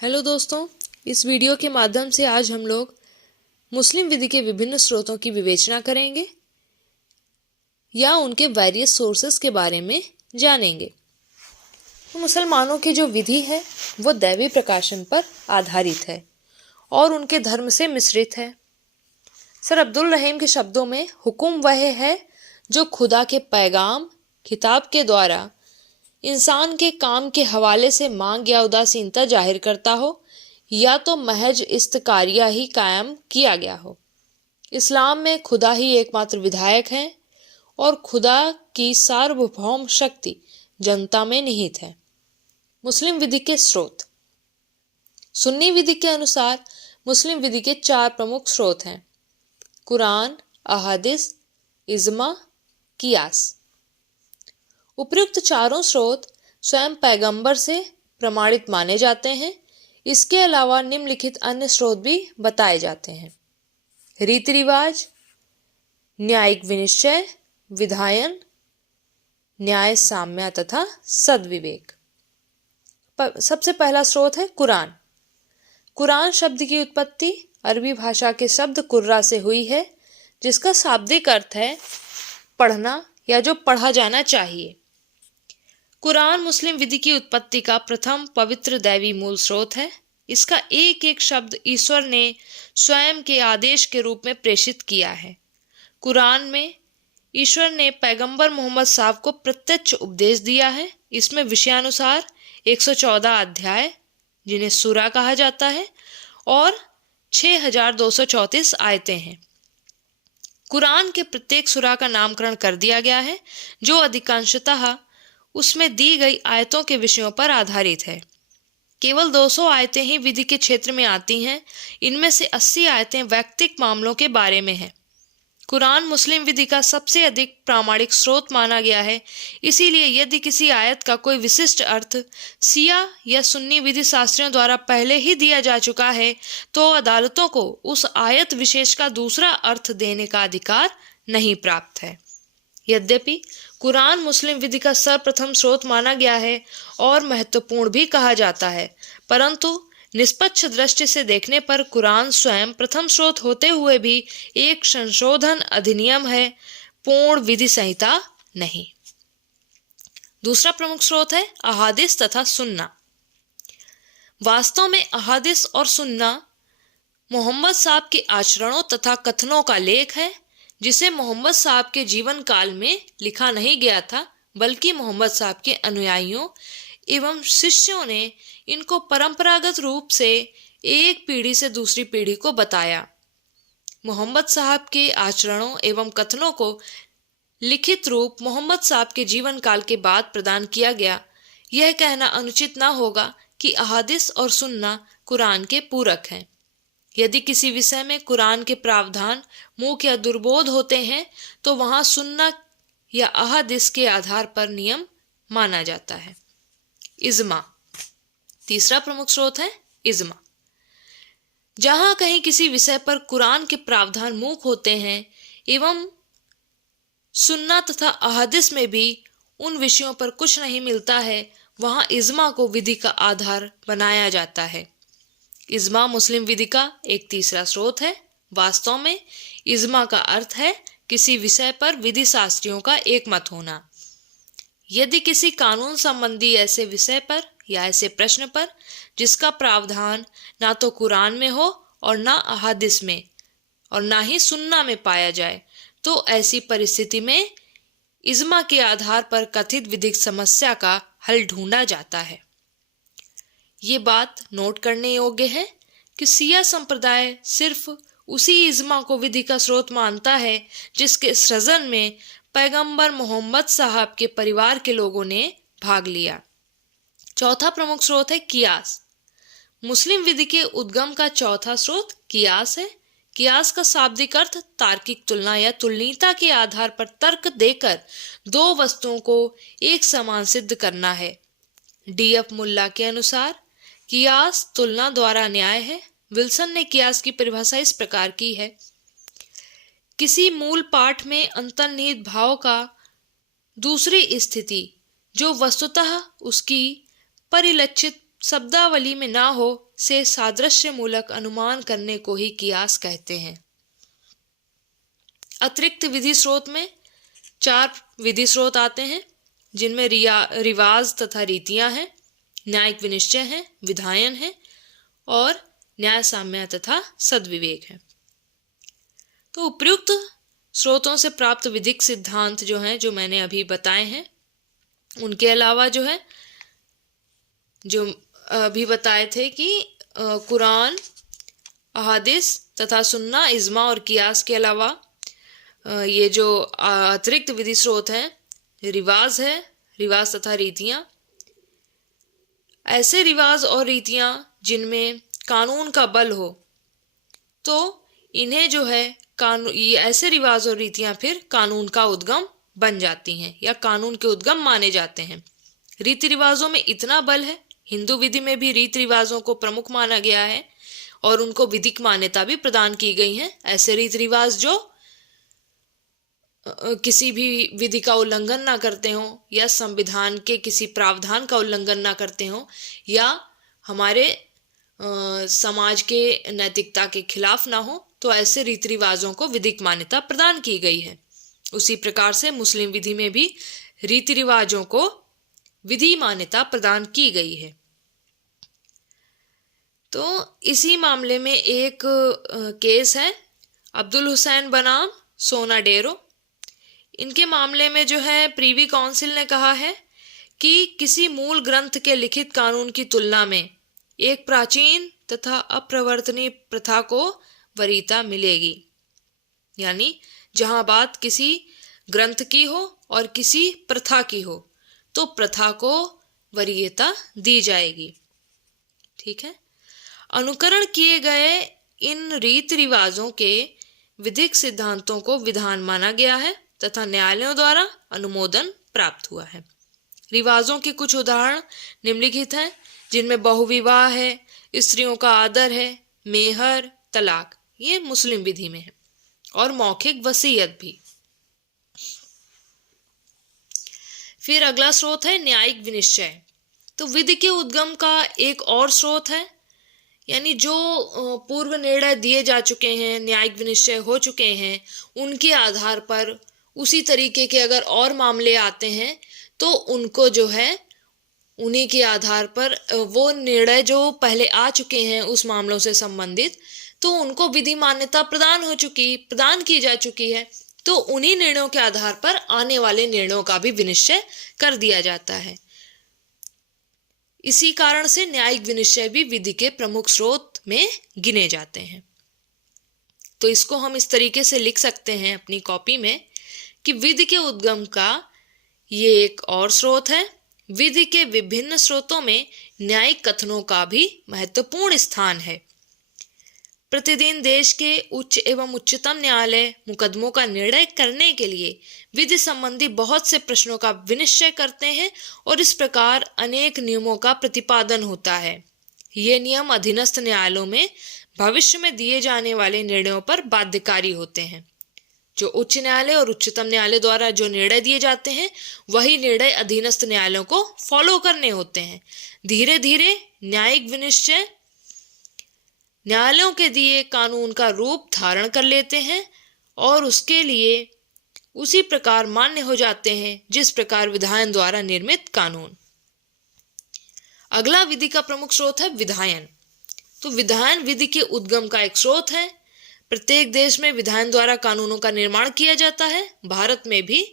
Hello दोस्तों, इस video के माध्यम से आज हम लोग मुस्लिम विधि के विभिन्न स्रोतों की विवेचना करेंगे या उनके वेरियस सोर्सेस के बारे में जानेंगे। तो मुसलमानों की जो विधि है वो दैवी प्रकाशन पर आधारित है और उनके धर्म से मिश्रित है। सर अब्दुल रहीम के शब्दों में हुक्म वह है जो खुदा के पैगाम खिताब के द्वारा इंसान के काम के हवाले से मांग या उदासीनता जाहिर करता हो या तो महज इस्तकारिया ही कायम किया गया हो। इस्लाम में खुदा ही एकमात्र विधायक है और खुदा की सार्वभौम शक्ति जनता में निहित है। मुस्लिम विधि के स्रोत। सुन्नी विधि के अनुसार मुस्लिम विधि के 4 प्रमुख स्रोत हैं: कुरान, अहादिस, इज्मा, कियास। उपयुक्त चारों स्रोत स्वयं पैगंबर से प्रमाणित माने जाते हैं। इसके अलावा निम्नलिखित अन्य स्रोत भी बताए जाते हैं: रीति रिवाज, न्यायिक विनिश्चय, विधायन, न्याय साम्य तथा सद्विवेक। सबसे पहला स्रोत है कुरान। कुरान शब्द की उत्पत्ति अरबी भाषा के शब्द कुर्रा से हुई है, जिसका शाब्दिक अर्थ है पढ़ना या जो पढ़ा जाना चाहिए। कुरान मुस्लिम विधि की उत्पत्ति का प्रथम पवित्र दैवी मूल स्रोत है। इसका एक एक शब्द ईश्वर ने स्वयं के आदेश के रूप में प्रेषित किया है। कुरान में ईश्वर ने पैगंबर मोहम्मद साहब को प्रत्यक्ष उपदेश दिया है। इसमें विषयानुसार 114 अध्याय, जिन्हें सूरा कहा जाता है, और 6234 आयतें हैं। कुरान के प्रत्येक सूरा का नामकरण कर दिया गया है, जो अधिकांशतः उसमें दी गई आयतों के विषयों पर आधारित है। केवल 200 आयतें ही विधि के क्षेत्र में आती हैं। इनमें से 80 आयतें वैयक्तिक मामलों के बारे में हैं। कुरान मुस्लिम विधि का सबसे अधिक प्रामाणिक स्रोत माना गया है। इसीलिए यदि किसी आयत का कोई विशिष्ट अर्थ शिया या सुन्नी विधि शास्त्रियों द्वारा पहले ही दिया जा चुका है, तो अदालतों को उस आयत विशेष का दूसरा अर्थ देने का अधिकार नहीं प्राप्त है। यद्यपि कुरान मुस्लिम विधि का सर्वप्रथम स्रोत माना गया है और महत्वपूर्ण भी कहा जाता है, परंतु निष्पक्ष दृष्टि से देखने पर कुरान स्वयं प्रथम स्रोत होते हुए भी एक संशोधन अधिनियम है, पूर्ण विधि संहिता नहीं। दूसरा प्रमुख स्रोत है अहादिस तथा सुन्ना। वास्तव में अहादिस और सुन्ना मोहम्मद साहब के आचरणों तथा कथनों का लेख है, जिसे मोहम्मद साहब के जीवन काल में लिखा नहीं गया था, बल्कि मोहम्मद साहब के अनुयायियों एवं शिष्यों ने इनको परंपरागत रूप से एक पीढ़ी से दूसरी पीढ़ी को बताया। मोहम्मद साहब के आचरणों एवं कथनों को लिखित रूप मोहम्मद साहब के जीवन काल के बाद प्रदान किया गया। यह कहना अनुचित न होगा कि अहादिस और सुन्ना कुरान के पूरक हैं। यदि किसी विषय में कुरान के प्रावधान मूक या दुर्बोध होते हैं, तो वहां सुन्ना या अहादिस के आधार पर नियम माना जाता है। इज्मा। तीसरा प्रमुख स्रोत है इज्मा। जहां कहीं किसी विषय पर कुरान के प्रावधान मूक होते हैं एवं सुन्ना तथा अहादिस में भी उन विषयों पर कुछ नहीं मिलता है, वहां इज्मा को विधि का आधार बनाया जाता है। इज्मा मुस्लिम विधि का एक तीसरा स्रोत है। वास्तव में इज्मा का अर्थ है किसी विषय पर विधि शास्त्रियों का एक मत होना। यदि किसी कानून संबंधी ऐसे विषय पर या ऐसे प्रश्न पर जिसका प्रावधान ना तो कुरान में हो और ना अहादिस में और ना ही सुन्ना में पाया जाए, तो ऐसी परिस्थिति में इज्मा के आधार पर कथित विधिक समस्या का हल ढूंढा जाता है। ये बात नोट करने योग्य है कि शिया संप्रदाय सिर्फ उसी इज्मा को विधि का स्रोत मानता है जिसके सृजन में पैगंबर मोहम्मद साहब के परिवार के लोगों ने भाग लिया। चौथा प्रमुख स्रोत है कियास। मुस्लिम विधि के उद्गम का चौथा स्रोत कियास है। कियास का शाब्दिक अर्थ तार्किक तुलना या तुलनीयता के आधार पर तर्क देकर दो वस्तुओं को एक समान सिद्ध करना है। डी.एफ. मुल्ला के अनुसार कियास तुलना द्वारा न्याय है। विल्सन ने कियास की परिभाषा इस प्रकार की है: किसी मूल पाठ में अंतर्निहित भाव का दूसरी स्थिति जो वस्तुतः उसकी परिलक्षित शब्दावली में ना हो से सादृश्य मूलक अनुमान करने को ही कियास कहते हैं। अतिरिक्त विधि स्रोत में 4 विधि स्रोत आते हैं, जिनमें रिवाज तथा रीतियां हैं, न्यायिक विनिश्चय है, विधायन है और न्याय साम्य तथा सद्विवेक है। तो उपयुक्त स्रोतों से प्राप्त विधिक सिद्धांत जो हैं, जो मैंने अभी बताए हैं, उनके अलावा जो है, जो अभी बताए थे कि कुरान, अहादिस तथा सुन्ना, इज्मा और कियास के अलावा ये जो अतिरिक्त विधि स्रोत हैं, रिवाज है, रिवाज तथा रीतियां। ऐसे रिवाज और रीतियां जिनमें कानून का बल हो, तो इन्हें जो है कानून, ये ऐसे रिवाज और रीतियां फिर कानून का उद्गम बन जाती हैं या कानून के उद्गम माने जाते हैं। रीति रिवाजों में इतना बल है, हिंदू विधि में भी रीति रिवाजों को प्रमुख माना गया है और उनको विधिक मान्यता भी प्रदान की गई है। ऐसे रीति रिवाज जो किसी भी विधि का उल्लंघन ना करते हों या संविधान के किसी प्रावधान का उल्लंघन ना करते हों या हमारे समाज के नैतिकता के खिलाफ ना हो, तो ऐसे रीति रिवाजों को विधिक मान्यता प्रदान की गई है। उसी प्रकार से मुस्लिम विधि में भी रीति रिवाजों को विधि मान्यता प्रदान की गई है। तो इसी मामले में एक केस है अब्दुल हुसैन बनाम सोना डेरो। इनके मामले में जो है प्रीवी काउंसिल ने कहा है कि किसी मूल ग्रंथ के लिखित कानून की तुलना में एक प्राचीन तथा अप्रवर्तनीय प्रथा को वरीयता मिलेगी। यानी जहां बात किसी ग्रंथ की हो और किसी प्रथा की हो, तो प्रथा को वरीयता दी जाएगी। ठीक है। अनुकरण किए गए इन रीति रिवाजों के विधिक सिद्धांतों को विधान माना गया है तथा न्यायालयों द्वारा अनुमोदन प्राप्त हुआ है। रिवाजों के कुछ उदाहरण निम्नलिखित हैं, जिनमें बहुविवाह है, स्त्रियों का आदर है, मेहर, तलाक, ये मुस्लिम विधि में है, और मौखिक वसीयत भी। फिर अगला स्रोत है न्यायिक विनिश्चय। तो विधि के उद्गम का एक और स्रोत है, यानी जो पूर्व निर्णय दिए जा चुके हैं, न्यायिक विनिश्चय हो चुके हैं, उनके आधार पर उसी तरीके के अगर और मामले आते हैं तो उनको जो है उन्हीं के आधार पर वो निर्णय जो पहले आ चुके हैं उस मामलों से संबंधित, तो उनको विधि मान्यता प्रदान की जा चुकी है, तो उन्हीं निर्णयों के आधार पर आने वाले निर्णयों का भी विनिश्चय कर दिया जाता है। इसी कारण से न्यायिक विनिश्चय भी विधि के प्रमुख स्रोत में गिने जाते हैं। तो इसको हम इस तरीके से लिख सकते हैं अपनी कॉपी में कि विधि के उद्गम का ये एक और स्रोत है। विधि के विभिन्न स्रोतों में न्यायिक कथनों का भी महत्वपूर्ण स्थान है। प्रतिदिन देश के उच्च एवं उच्चतम न्यायालय मुकदमों का निर्णय करने के लिए विधि संबंधी बहुत से प्रश्नों का विनिश्चय करते हैं और इस प्रकार अनेक नियमों का प्रतिपादन होता है। ये नियम अधीनस्थ न्यायालयों में भविष्य में दिए जाने वाले निर्णयों पर बाध्यकारी होते हैं। जो उच्च न्यायालय और उच्चतम न्यायालय द्वारा जो निर्णय दिए जाते हैं, वही निर्णय अधीनस्थ न्यायालयों को फॉलो करने होते हैं। धीरे धीरे न्यायिक विनिश्चय न्यायालयों के दिए कानून का रूप धारण कर लेते हैं और उसके लिए उसी प्रकार मान्य हो जाते हैं जिस प्रकार विधायन द्वारा निर्मित कानून। अगला विधि का प्रमुख स्रोत है विधायन। तो विधायन विधि के उद्गम का एक स्रोत है। प्रत्येक देश में विधायन द्वारा कानूनों का निर्माण किया जाता है। भारत में भी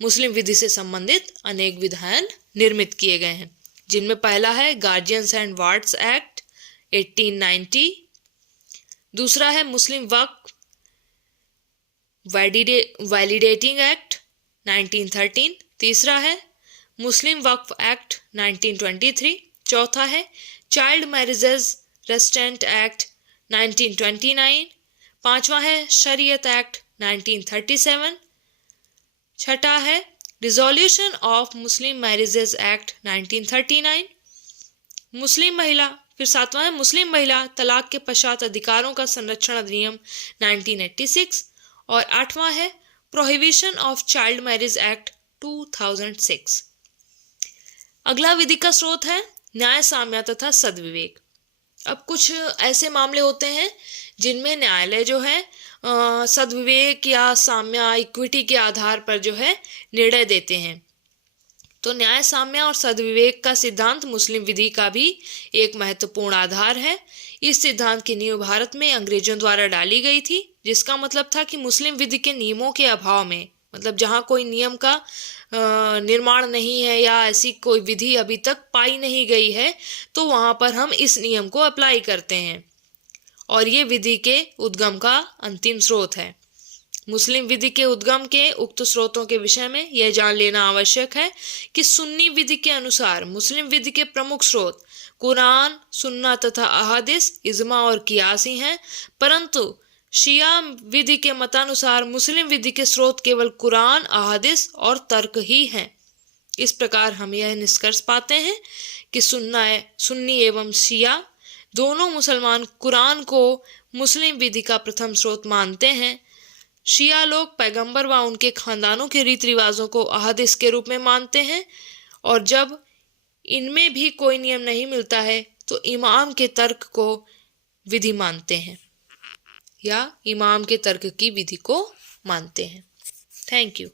मुस्लिम विधि से संबंधित अनेक विधायन निर्मित किए गए हैं, जिनमें पहला है गार्जियंस एंड वार्ड्स एक्ट 1890, दूसरा है मुस्लिम वक्फ वैलिडेटिंग एक्ट 1913, तीसरा है मुस्लिम वक्फ एक्ट 1923, चौथा है चाइल्ड मैरिजेस रेस्ट्रेंट एक्ट 1929, पांचवा है शरीयत एक्ट 1937, छठा है resolution of Muslim marriages act 1939, मुस्लिम महिला, फिर सातवां है मुस्लिम महिला तलाक के पश्चात अधिकारों का संरक्षण अधिनियम 1986 और आठवां है prohibition of child marriage act 2006। अगला विधि का स्रोत है न्याय, साम्य तथा सद्विवेक। अब कुछ ऐसे मामले होते हैं जिनमें न्यायालय जो है सद्विवेक या साम्य, इक्विटी के आधार पर जो है निर्णय देते हैं। तो न्याय, साम्य और सद्विवेक का सिद्धांत मुस्लिम विधि का भी एक महत्वपूर्ण आधार है। इस सिद्धांत की नींव भारत में अंग्रेजों द्वारा डाली गई थी, जिसका मतलब था कि मुस्लिम विधि के नियमों के अभाव में, मतलब जहां कोई नियम का निर्माण नहीं है या ऐसी कोई विधि अभी तक पाई नहीं गई है, तो वहां पर हम इस नियम को अप्लाई करते हैं और ये विधि के उद्गम का अंतिम स्रोत है। मुस्लिम विधि के उद्गम के उक्त स्रोतों के विषय में यह जान लेना आवश्यक है कि सुन्नी विधि के अनुसार मुस्लिम विधि के प्रमुख स्रोत कुरान, सुन्ना तथा अहादिस, इज्मा और कियास ही हैं, परंतु शिया विधि के मतानुसार मुस्लिम विधि के स्रोत केवल कुरान, अहादिस और तर्क ही हैं। इस प्रकार हम यह निष्कर्ष पाते हैं कि सुन्नी एवं शिया दोनों मुसलमान कुरान को मुस्लिम विधि का प्रथम स्रोत मानते हैं। शिया लोग पैगंबर व उनके खानदानों के रीति रिवाजों को अहादिस के रूप में मानते हैं, और जब इनमें भी कोई नियम नहीं मिलता है तो इमाम के तर्क को विधि मानते हैं या इमाम के तर्क की विधि को मानते हैं। Thank you.